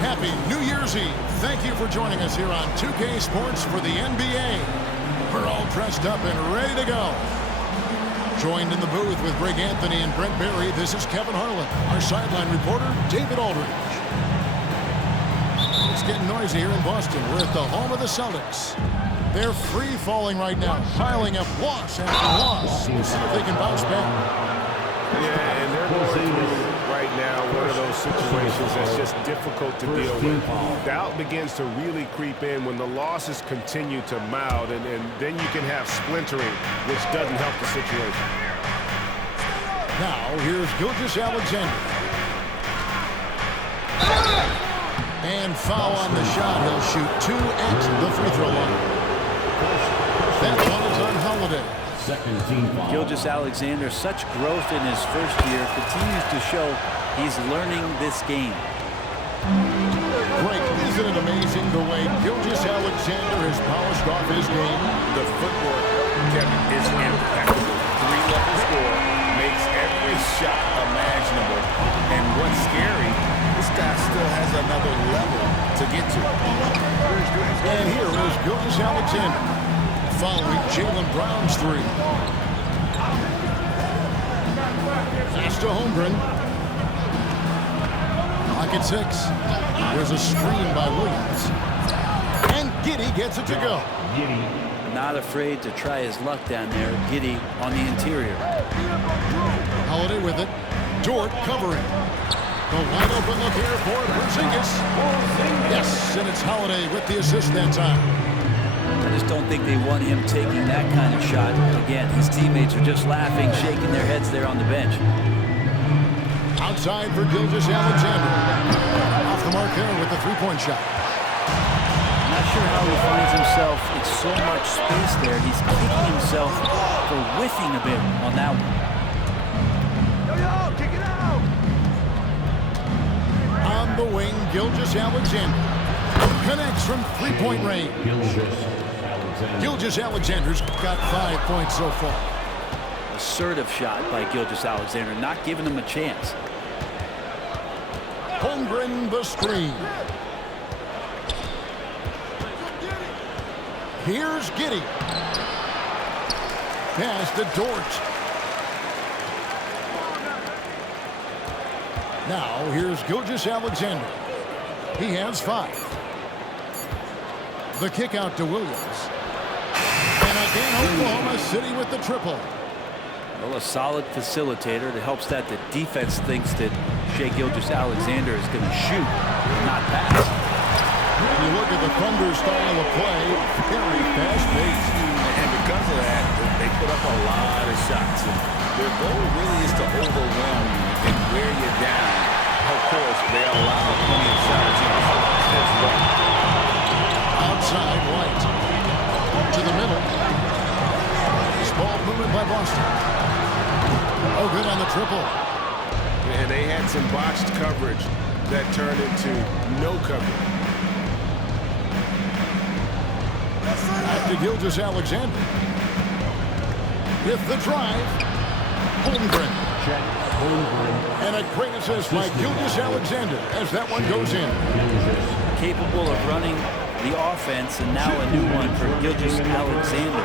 Happy New Year's Eve. Thank you for joining us here on 2K Sports for the NBA. We're all dressed up and ready to go. Joined in the booth with Greg Anthony and Brent Barry, this is Kevin Harlan. Our sideline reporter, David Aldridge. It's getting noisy here in Boston. We're at the home of the Celtics. They're free-falling right now, piling up loss after loss. We'll see if they can bounce back. Yeah, and they're going through right now one of those situations that's just difficult to deal with. Doubt begins to really creep in when the losses continue to mount, and then you can have splintering, which doesn't help the situation. Now, here's Gilgeous-Alexander. And foul on the shot. He'll shoot 2 at the free throw line. That one is on Holiday. Second team foul. Gilgeous-Alexander, such growth in his first year, continues to show he's learning this game. Greg, isn't it amazing the way Gilgeous-Alexander has polished off his game? The footwork, Kevin, is impeccable. 3-level score, makes every shot imaginable. And what's scary, this guy still has another level to get to. And here is Gilgeous-Alexander following Jaylen Brown's 3. Pass to Holmgren. Clock at 6. There's a screen by Williams. And Giddey gets it to go. Not afraid to try his luck down there. Giddey on the interior. Holiday with it. Dort covering. The wide open look here for Porzingis. Yes, and it's Holiday with the assist that time. I just don't think they want him taking that kind of shot. Again, his teammates are just laughing, shaking their heads there on the bench. Outside for Gilgeous-Alexander. Off the mark there with the three-point shot. Not sure how he finds himself in so much space there. He's kicking himself for whiffing a bit on that one. Kick it out! On the wing, Gilgeous-Alexander. Connects from three-point range. Gilgeous-Alexander's got 5 points so far. Assertive shot by Gilgeous-Alexander, not giving him a chance. Holmgren the screen. Here's Giddey. Pass to Dort. Now here's Gilgeous-Alexander. He has 5. The kick out to Williams. And again, Oklahoma City with the triple. Well, a solid facilitator that helps that the defense thinks that Shai Gilgeous-Alexander is going to shoot, not pass. When you look at the Thunder style of play, very fast-paced. And because of that, they put up a lot of shots. And their goal really is to overwhelm you and wear you down. Of course, they allow plenty of shots as well. Outside, White. To the middle. This ball movement by Boston. Oh, good on the triple. And they had some botched coverage that turned into no coverage. Back to Gilgeous-Alexander. With the drive. Holmgren. And a great assist by Gilgeous-Alexander as that one goes in. Capable of running the offense, and now a new one for Gilgeous-Alexander.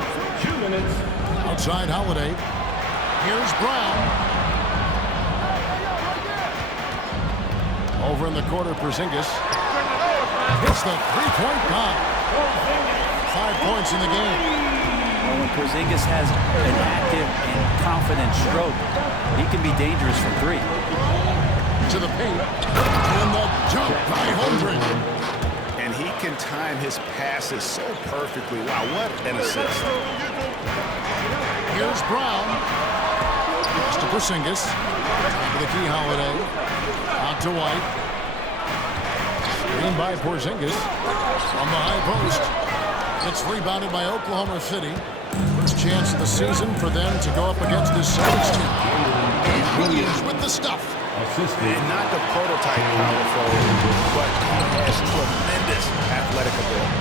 Outside Holiday. Here's Brown. Over in the corner, Porzingis. Hits the three-point bomb. 5 points in the game. Well, when Porzingis has an active and confident stroke, he can be dangerous from 3. To the paint. And the jump by Holmgren. And he can time his passes so perfectly. Wow, what an assist. Here's Brown. Pass to Porzingis. To the key, Holiday. Out to White. Screen by Porzingis. From the high post. It's rebounded by Oklahoma City. First chance of the season for them to go up against this Celtics team. And Williams with the stuff. And not the prototype power forward, but has tremendous athletic ability.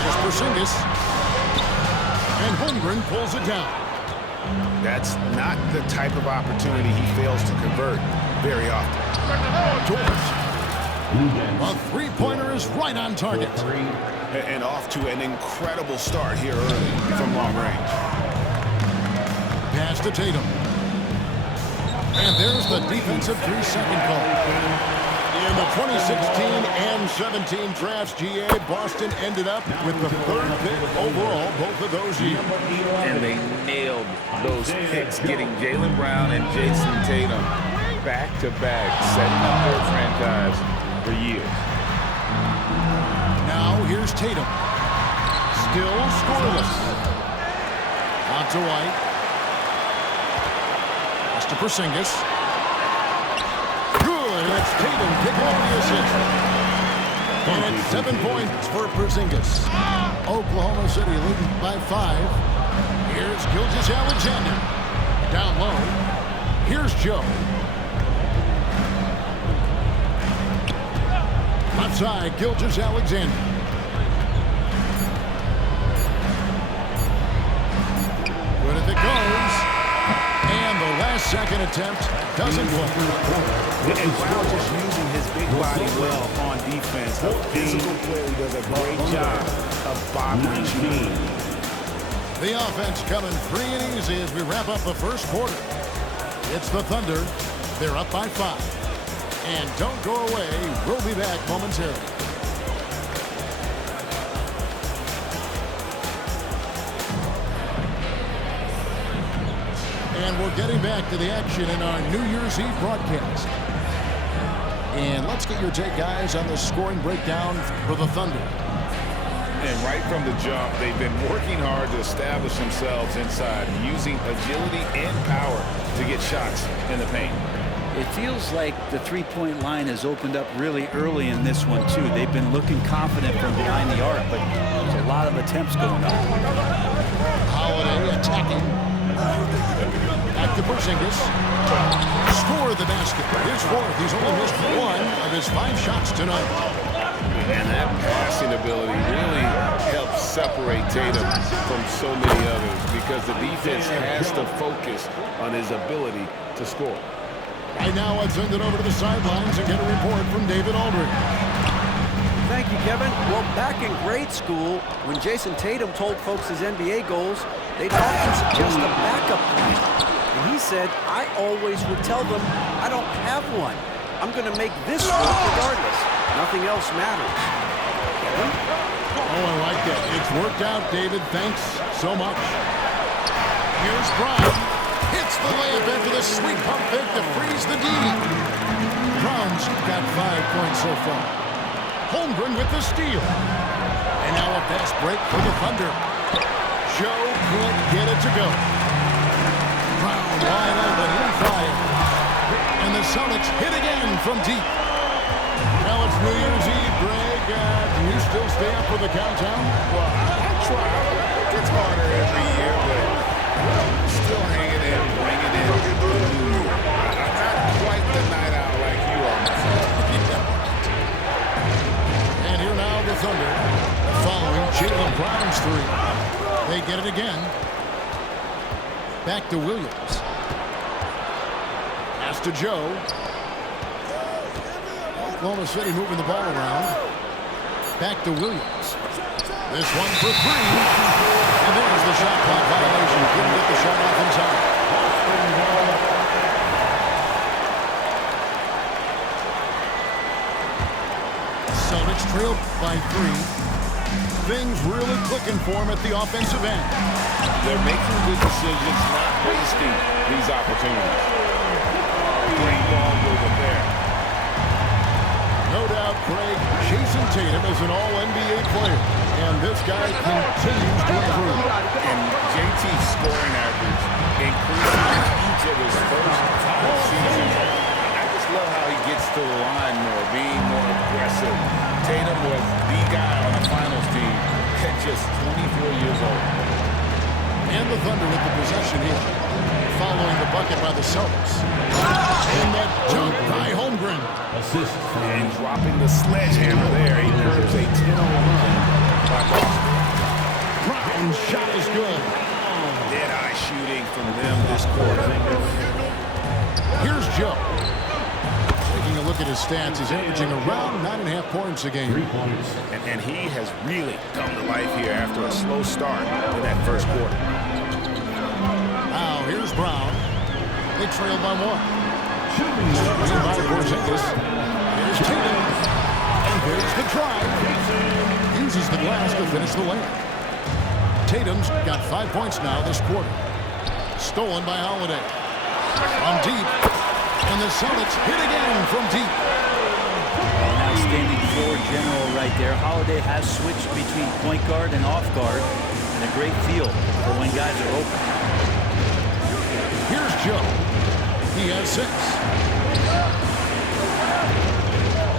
Here's Porzingis. And Holmgren pulls it down. That's not the type of opportunity he fails to convert. very often. Dort. A three-pointer is right on target. And off to an incredible start here early from long range. Pass to Tatum. And there's the defensive 3-second call. In the 2016 and 17 drafts, GA, Boston ended up with the 3rd pick overall both of those years. And they nailed those picks, getting Jaylen Brown and Jason Tatum back-to-back, setting up their franchise for years. Now here's Tatum. Still scoreless. On to White. Pass to Porzingis. Good. It's Tatum picking up the assist. And it's 7 points for Porzingis. Oklahoma City leading by 5. Here's Gilgeous-Alexander. Down low. Here's Joe. Outside, Gilgeous-Alexander. Good if it goes. And the last-second attempt doesn't work. And Brown just using his big body well on defense. A physical player who does a great job of bothering speed. The offense coming free and easy as we wrap up the first quarter. It's the Thunder. They're up by 5. And don't go away. We'll be back momentarily. And we're getting back to the action in our New Year's Eve broadcast. And let's get your take, guys, on the scoring breakdown for the Thunder. And right from the jump, they've been working hard to establish themselves inside, using agility and power to get shots in the paint. It feels like the three-point line has opened up really early in this one, too. They've been looking confident from behind the arc, but there's a lot of attempts going on. Holiday attacking. Back to Porzingis. Score the basket. His 4th. He's only missed 1 of his 5 shots tonight. And that passing ability really helps separate Tatum from so many others because the defense has to focus on his ability to score. Right now, I'd send it over to the sidelines and get a report from David Aldridge. Thank you, Kevin. Well, back in grade school, when Jason Tatum told folks his NBA goals, they'd often suggest a backup plan. And he said, I always would tell them, I don't have one. I'm going to make this work regardless. Nothing else matters. Kevin? Oh, I like that. It's worked out, David. Thanks so much. Here's Brown. Hits the layup after the sweet pump fake to freeze the D. Brown's got 5 points so far. Holmgren with the steal. And now a fast break for the Thunder. Joe can't get it to go. Brown wide open, in fire. And the Celtics hit again from deep. Now it's New Year's Eve, Greg. Do you still stay up for the countdown? Well, I try. It gets harder every year, but still hanging in, bringing in the new year. I'm not quite the night owl like you are, my friend. And here now the Thunder, following Jaylen Brown's 3. They get it again. Back to Williams. Pass to Joe. Oklahoma City moving the ball around. Back to Williams. This one for 3. And there's the shot clock violation. Couldn't get the shot off in time. Celtics trailed by 3. Things really clicking for him at the offensive end. They're making good decisions, not wasting these opportunities. Great ball movement there. No doubt, Craig, Jason Tatum is an all-NBA player, and this guy continues to improve. And JT's scoring average increasing in each of his first 5 seasons. I just love how he gets to the line more, being more aggressive. Tatum was the guy on the finals team at just 24 years old. And the Thunder with the possession here, following the bucket by the Celtics. And that dunk by Holmgren. Assist. And dropping the sledgehammer there, he curves a 10-0 run by Boston. Brown's shot is good. Dead-eye shooting from them this quarter. Here's Joe. Taking a look at his stats, he's averaging around 9.5 points a game. 3 points. And he has really come to life here after a slow start in that first quarter. Now, here's Brown. They trail by 1. Shooting by Porzingis. Here's Tatum. And there's the drive. Uses the glass to finish the layup. Tatum's got 5 points now this quarter. Stolen by Holiday. From deep. And the Celtics hit again from deep. An outstanding floor general right there. Holiday has switched between point guard and off guard, and a great feel for when guys are open. Here's Joe. He has 6.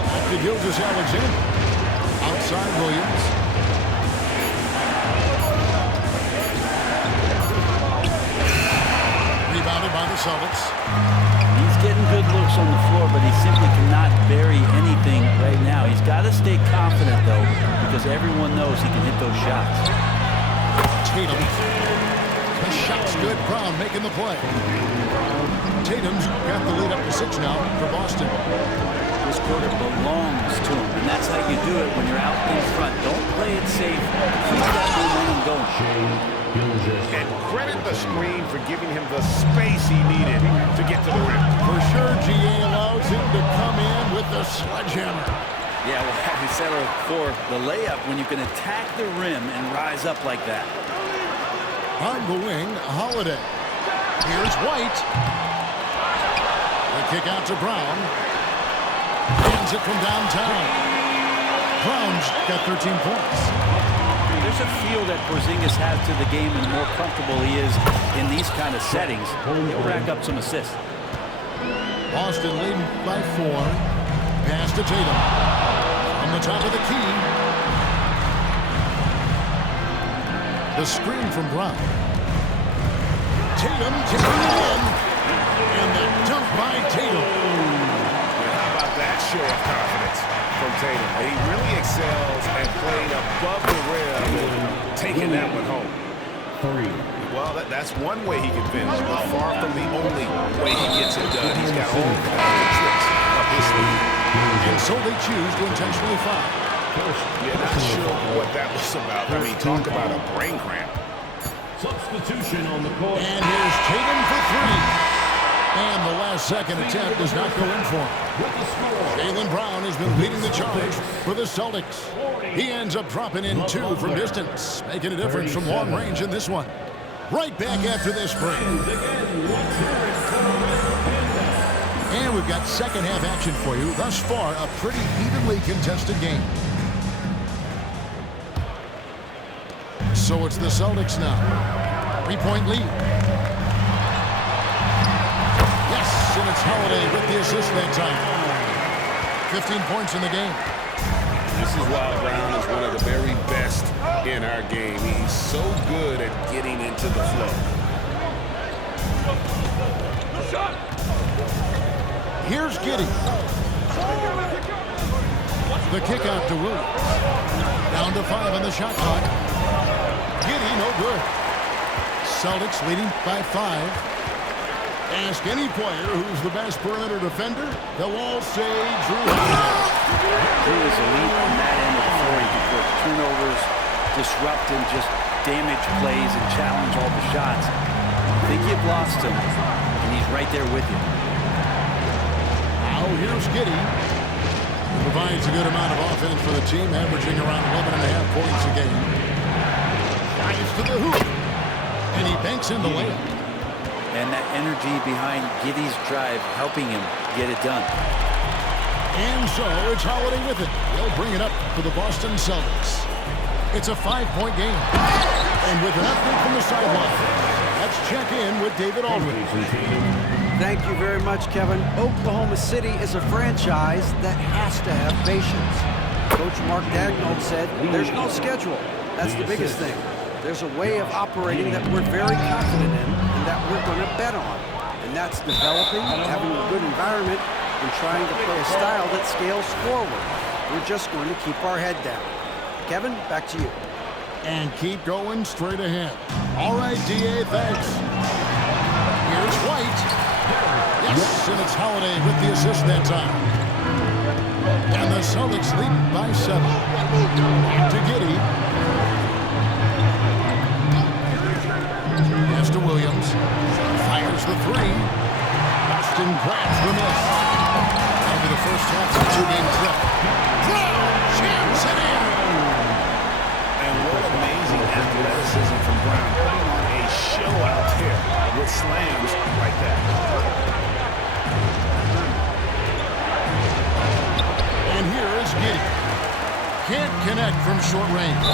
Back to Gilgeous-Alexander. Outside Williams. Rebounded by the Celtics. He's getting good looks on the floor, but he simply cannot bury anything right now. He's got to stay confident, though, because everyone knows he can hit those shots. Tatum. The shot's good. Brown making the play. Tatum's got the lead up to 6 now for Boston. This quarter belongs to him, and that's how you do it when you're out in front. Don't play it safe. Keep that momentum going. And credit the screen for giving him the space he needed to get to the rim. For sure, GA allows him to come in with the sledgehammer. Yeah, well, having settled for the layup when you can attack the rim and rise up like that. On the wing, Holiday. Here's White. The kick out to Brown. Hands it from downtown. Brown's got 13 points. There's a feel that Porzingis has to the game, and the more comfortable he is in these kind of settings, he'll rack up some assists. Boston leading by 4. Pass to Tatum. From the top of the key. The screen from Brown. Tatum kicking it in. And the dunk by Tatum. How about that show of confidence from Tatum? He really excels at playing above the rim and taking that one home. 3. Well, that's one way he can finish, but far from the only way he gets it done. He's got all the tricks up his sleeve. And so they choose to intentionally foul. Yeah, not sure what that was about. I mean, talk about a brain cramp. Substitution on the court. And here's Tatum for 3. And the last second attempt does not go in for him. Jaylen Brown has been leading the charge for the Celtics. He ends up dropping in 2 from distance, making a difference from long range in this one. Right back after this break. And we've got second half action for you. Thus far, a pretty evenly contested game. So it's the Celtics now. 3-point lead. Yes, and it's Holiday with the assist that time. 15 points in the game. This is why Brown is one of the very best in our game. He's so good at getting into the flow. Here's Giddey. The kick out to Williams. Down to 5 on the shot clock. Giddey, no good. Celtics leading by 5. Ask any player who's the best perimeter defender, they'll all say Drew Holiday. Drew is elite on that end of the floor. He can force turnovers, disrupt and just damage plays and challenge all the shots. I think you've lost him, and he's right there with you. Now here's Giddey. Provides a good amount of offense for the team, averaging around 11.5 points a game. Drives to the hoop. And he banks in the layup. And that energy behind Giddey's drive helping him get it done. And so it's Holiday with it. They'll bring it up for the Boston Celtics. It's a 5-point game. And with an update from the sideline, let's check in with David Aldridge. Thank you very much, Kevin. Oklahoma City is a franchise that has to have patience. Coach Mark Daigneault said, there's no schedule. That's the biggest thing. There's a way of operating that we're very confident in and that we're going to bet on. And that's developing, having a good environment, and trying to play a style that scales forward. We're just going to keep our head down. Kevin, back to you. And keep going straight ahead. All right, D.A., thanks. Here's White. Yes, and it's Holiday with the assist that time. Celtics lead by 7. Back to Giddey. Pass to Williams. Fires the 3. Boston grabs the miss. That'll be the first half of the 2-game trip. Brown jams it in. And what amazing athleticism from Brown, putting on a show out there with slams like that. And here is Giddey. Can't connect from short range.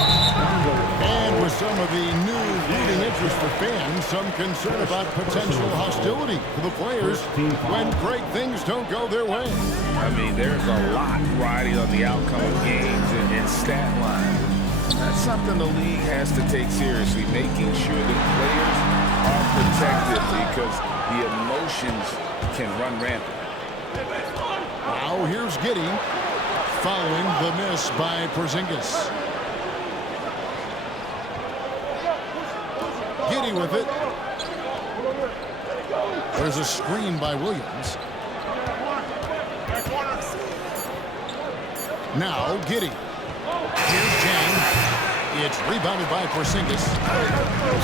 And with some of the new rooting interest for fans, some concern about potential hostility for the players when great things don't go their way. I mean, there's a lot riding on the outcome of games and stat lines. That's something the league has to take seriously, making sure that players are protected because the emotions can run rampant. Now here's Giddey following the miss by Porzingis. Giddey with it. There's a screen by Williams. Now Giddey. Here's Jang. It's rebounded by Porzingis.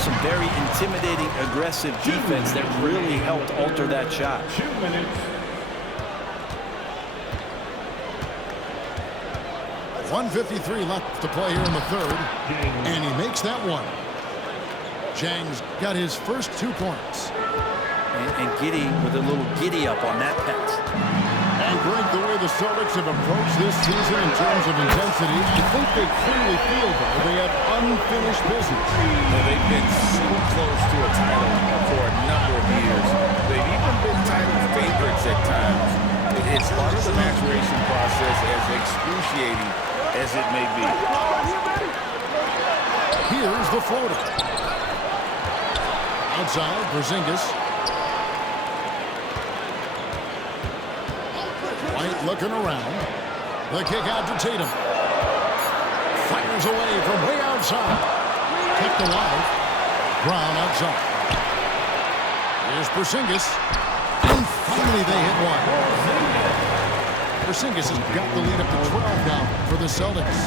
Some very intimidating, aggressive defense that really helped alter that shot. 2 minutes. 1:53 left to play here in the third. And he makes that one. Jang's got his first 2 points. And Giddey with a little giddy up on that pass. And Greg, the way the Celtics have approached this season in terms of intensity, I think they clearly feel, though, they have unfinished business. Well, they've been so close to a title for a number of years. They've even been title favorites at times. It's part of the maturation process, as excruciating as it may be. Here's the floater. Outside, Porzingis. White looking around. The kick out to Tatum. Fires away from way outside. Kept alive. Brown outside. Here's Porzingis. And finally they hit one. Porzingis has got the lead up to 12 now for the Celtics.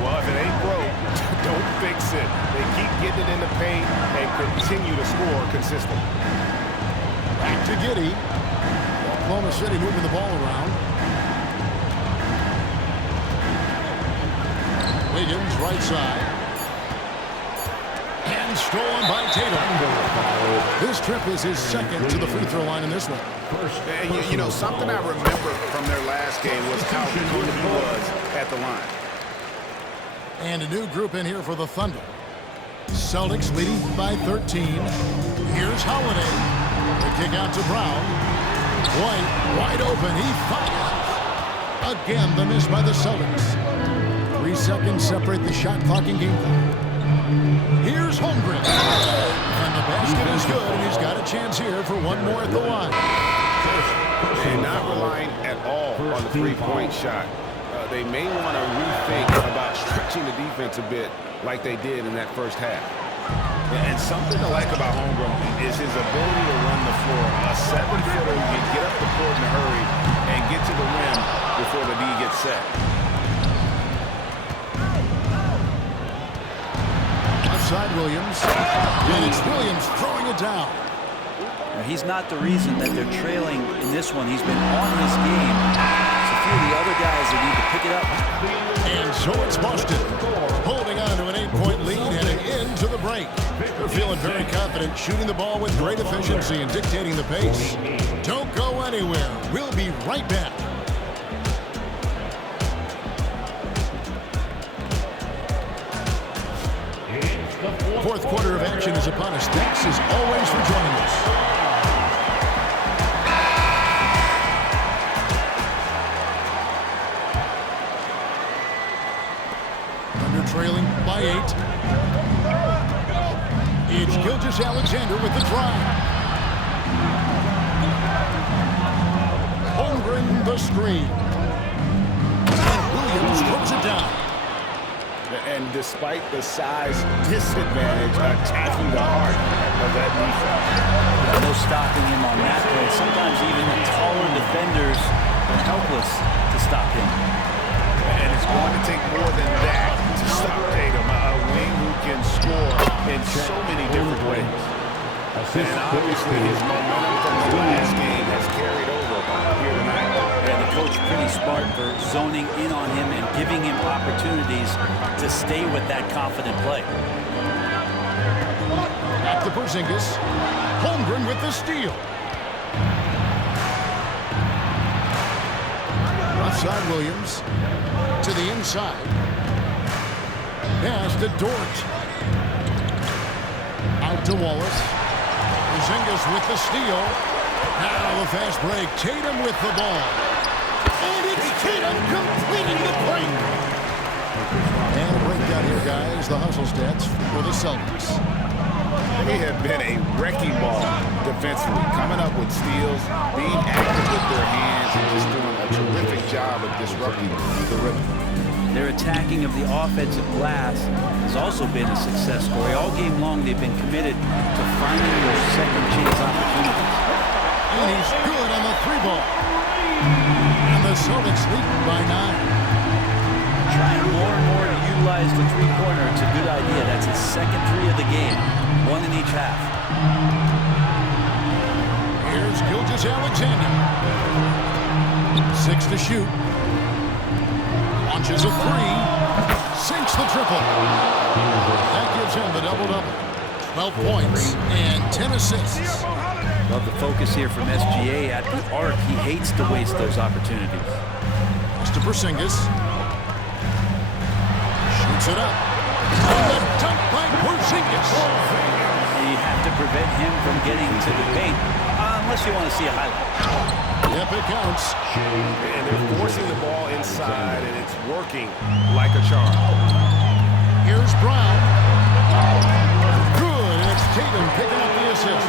Well, if it ain't broke, don't fix it. They keep getting it in the paint and continue to score consistently. Back to Giddey. Oklahoma City moving the ball around. Wiggins, right side. And stolen by Tatum. This trip is his second to the free throw line in this one. And you know, something I remember from their last game was how good he was at the line. And a new group in here for the Thunder. Celtics leading by 13. Here's Holiday. The kick out to Brown. White wide open. He fires. Again, the miss by the Celtics. 3 seconds separate the shot clock and game clock. Here's Holmgren. And the basket is good, and he's got a chance here for one more at the line. And not relying at all on the three-point shot. They may want to rethink about stretching the defense a bit like they did in that first half. And something to like about Holmgren is his ability to run the floor. A 7-footer who can get up the court in a hurry and get to the rim before the D gets set. Outside Williams. And it's Williams throwing it down. Now, he's not the reason that they're trailing in this one. He's been on his game. It's a few of the other guys that need to pick it up. And so it's Boston holding on to an 8-point lead heading into the break. They're feeling very confident, shooting the ball with great efficiency and dictating the pace. Don't go anywhere. We'll be right back. Fourth quarter of action is upon us. Thanks as always for joining us. Thunder trailing by 8. It's Gilgeous-Alexander with the drive. Holmgren the screen. And Williams throws it down. And despite the size disadvantage, attacking the heart of that defense. No stopping him on that play. Sometimes even the taller defenders are helpless to stop him. And it's going to take more than that to stop Tatum, a wing who can score in so many different ways. And obviously his momentum from the last game has carried over here tonight. Yeah, the coach pretty smart for zoning in on him and giving him opportunities to stay with that confident play. At the Porzingis. Holmgren with the steal. Left side Williams. To the inside. Pass to Dort. Out to Wallace. Porzingis with the steal. Now the fast break. Tatum with the ball. And it's Tatum completing the break. And a breakdown here, guys. The hustle stats for the Celtics. They have been a wrecking ball defensively, coming up with steals, being active with their hands, and just doing a terrific job of disrupting the rhythm. Their attacking of the offensive glass has also been a success story. All game long, they've been committed to finding those second chance opportunities. And he's good on the three ball. And the Celtics lead by 9. Trying more and more to utilize the three-pointer. It's a good idea. That's his second three of the game. One in each half. Here's Gilgeous-Alexander. 6 to shoot. Launches a three. Sinks the triple. That gives him the double-double. 12 points and 10 assists. Love the focus here from SGA at the arc. He hates to waste those opportunities. Mr. Porzingis. Shoots it up. And the dunk by Porzingis. You have to prevent him from getting to the paint, unless you want to see a highlight. Yep, it counts. And they're forcing the ball inside, and it's working like a charm. Here's Brown. Good, and it's Tatum picking up the assist.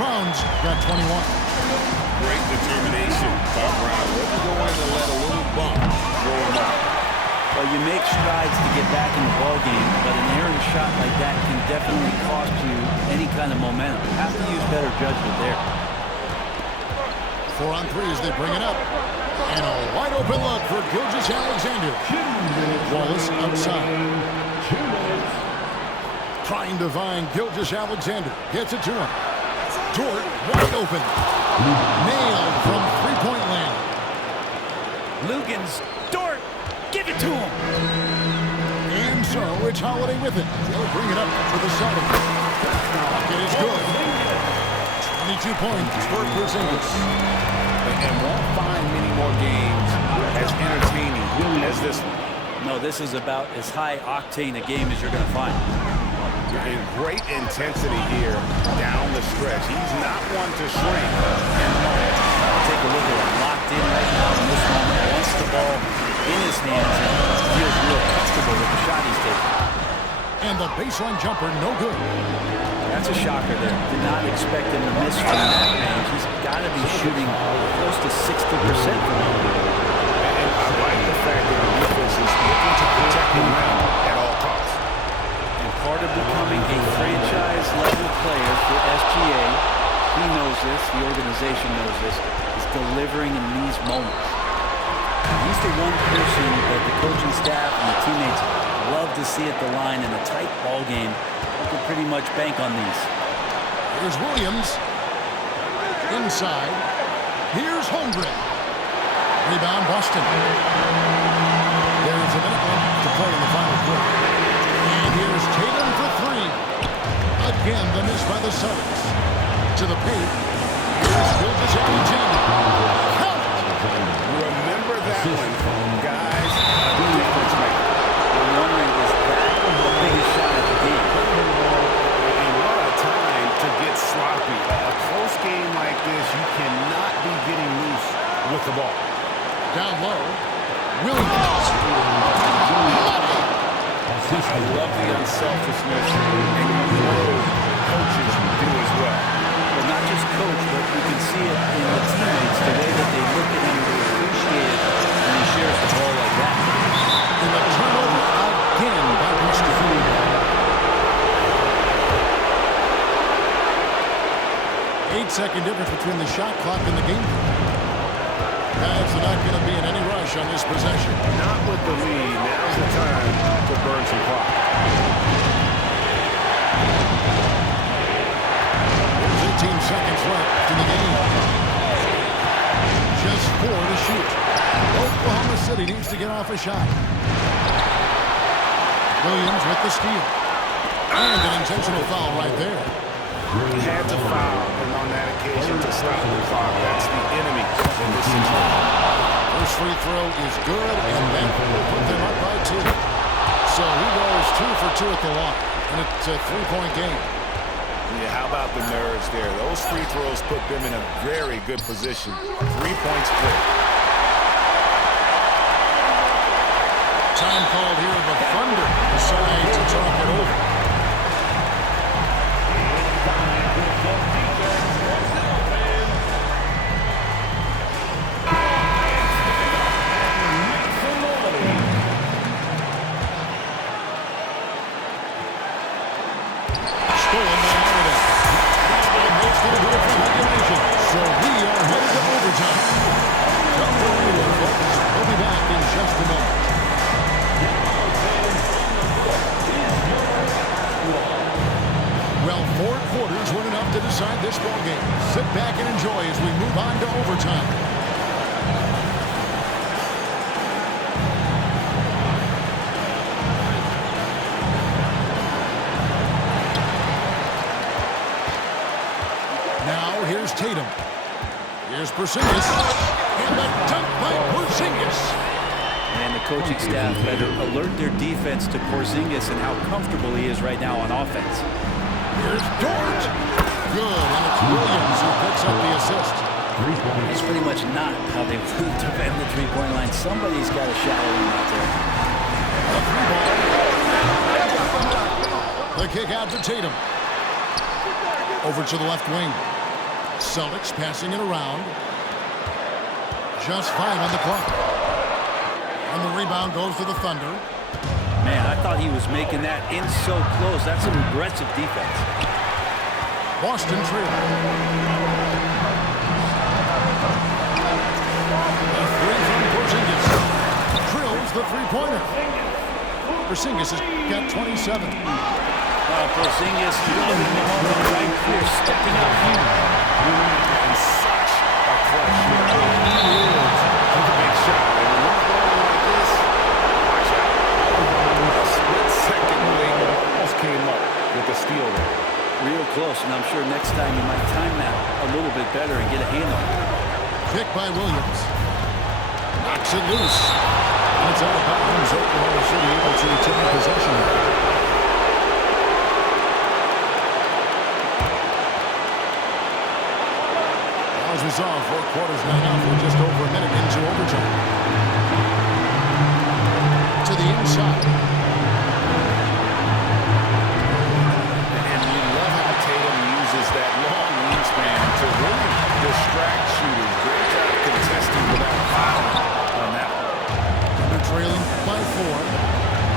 Brown's got 21. Great determination by Brown. Wasn't going to let a little bump throw him up. Well, you make strides to get back in the ballgame, but an errant shot like that can definitely cost you any kind of momentum. You have to use better judgment there. 4 on 3 as they bring it up. And a wide open look for Gilgeous-Alexander. Wallace outside. 2 minutes. Trying to find Gilgeous-Alexander. Gets it to him. Dort wide open. Nailed from three-point land. Lugans, Dort, give it to him. And so it's Holiday with it. They'll bring it up for the Celtics. It is good. 22 points for Porzingis. And won't find many more games as entertaining as this one. No, this is about as high octane a game as you're going to find. And great intensity here down the stretch. He's not one to shrink. Take a look at him, locked in right now in this moment. Wants the ball in his hands and feels real comfortable with the shot he's taking. And the baseline jumper, no good. That's a shocker there. Did not expect him to miss from that range. He's got to be shooting close to 60% from him. And I like the fact that the defense is looking to protect the rim at all costs. And part of becoming a franchise-level player for SGA, he knows this, the organization knows this, is delivering in these moments. He's the one person that the coaching staff and the teammates love to see at the line in a tight ball game. You can pretty much bank on these. Here's Williams. Inside. Here's Holmgren. Rebound, Boston. There's a minute left to play in the final quarter. And here's Tatum for three. Again, the miss by the Celtics. To the paint. Here's Gilgeous-Alexander. Count it! Remember that one, guys. A difference maker. You're wondering, is that the biggest shot of the game? And what a time to get sloppy. A close game like this, you cannot be getting loose with the ball. Down low. Williams. I love the unselfishness, and you know coaches do as well. Well, not just coach, but you can see it in the teammates, the way that they look at him, they appreciate it when he shares the ball like that. And the turnover again by Boston. 8-second difference between the shot clock and the game clock. Guys are not going to be in any rush push on this possession. Not with the lead. Now's the time to burn some clock. There's 18 seconds left in the game. Just 4 to shoot. Oklahoma City needs to get off a shot. Williams with the steal. And an intentional foul right there. He had to foul, and on that occasion to stop the clock. That's the enemy in this situation. First free throw is good, and that will put them up by 2. So he goes 2 for 2 at the line, and it's a 3-point game. Yeah, how about the nerves there? Those free throws put them in a very good position. 3-point split. Time called here. The Thunder decide to talk it over. Stolen by Holiday. And that's going to do it for regulation. So we are headed to overtime. Don't go anywhere, folks. We'll be back in just a moment. Well, 4 quarters weren't enough to decide this ballgame. Sit back and enjoy as we move on to overtime. Now, here's Tatum. Here's Porzingis. And the dunk by Porzingis. And the coaching staff better alert their defense to Porzingis and how comfortable he is right now on offense. Here's Dort. Good, and it's Williams who picks up the assist. It's pretty much not how they defend the three-point line. Somebody's got a shallow one out there. A three ball. The kick out to Tatum. Over to the left wing. Celtics passing it around. Just 5 on the clock. And the rebound goes to the Thunder. Man, I thought he was making that in so close. That's some aggressive defense. Boston trail. A 3 from Porzingis. Drills the three-pointer. Porzingis has got 27. Porzingis loving the moment right here, stepping up here. And such a clutch shot. He is a big shot. And when you're going like this, watch out. A split-second wing almost came up with the steal there. Real close, and I'm sure next time you might time that a little bit better and get a handle. Pick by Williams. Knocks it loose. And it's out of bounds. Oklahoma City able to retain possession. Fouls resolved. 4 quarters now off. We're just over a minute into overtime. To the inside. And you love how Tatum uses that long wingspan to really distract shooters. Great job contesting without fouling on that one. Thunder trailing by 4.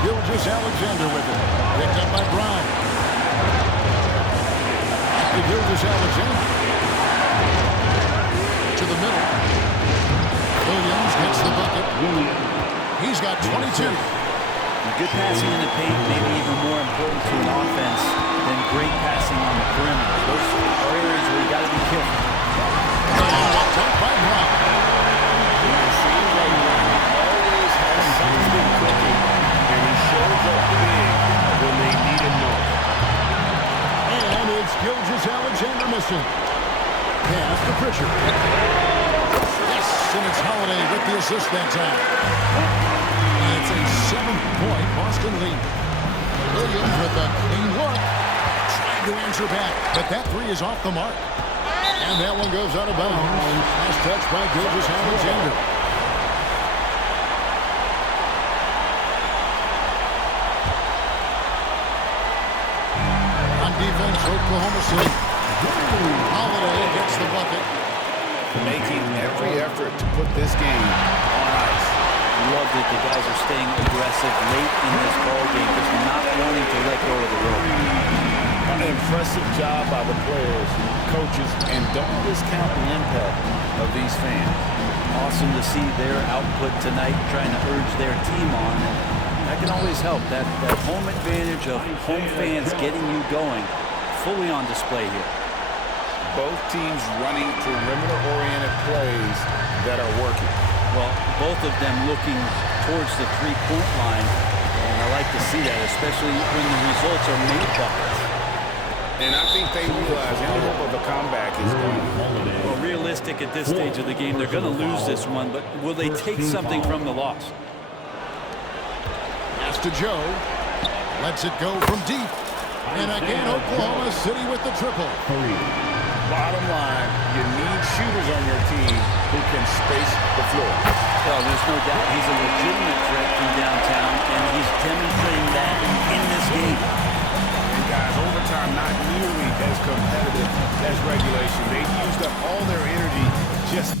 Gilgeous-Alexander with it. Picked up by Brown. To Gilgeous-Alexander. To the middle. Williams gets the bucket. He's got 22. Good passing in the paint may be even more important to an offense than great passing on the perimeter. Those are areas where you got to be careful. Dunk by Brown. It seems like Brown always has something cooking, and he shows up big when they need him most. And it's Gilgeous-Alexander missing. Pass to Pritchard. Yes, and it's Holiday with the assist that time. And it's a 7-point Boston lead. Williams with a clean look. Trying to answer back, but that 3 is off the mark. And that one goes out of bounds. Last touch by Gilgeous-Alexander. On defense, Oklahoma City. Holiday gets the bucket. Making every effort to put this game on ice. Love that the guys are staying aggressive late in this ball game, just not wanting to let go of the rope. An impressive job by the players, coaches, and don't discount the impact of these fans. Awesome to see their output tonight, trying to urge their team on. And that can always help. That home advantage of home fans getting you going, fully on display here. Both teams running perimeter-oriented plays that are working. Well, both of them looking towards the three-point line, and I like to see that, especially when the results are made buckets. And I think they realize any hope of a comeback is gone. Well, realistic at this stage of the game, they're going to lose this one, but will they take something from the loss? Pass to Joe. Lets it go from deep. And again, Oklahoma City with the triple. Bottom line, you need shooters on your team who can space the floor. Well, there's no doubt he's a legitimate threat from downtown, and he's demonstrating that in this game. And guys, overtime not nearly as competitive as regulation. They used up all their energy just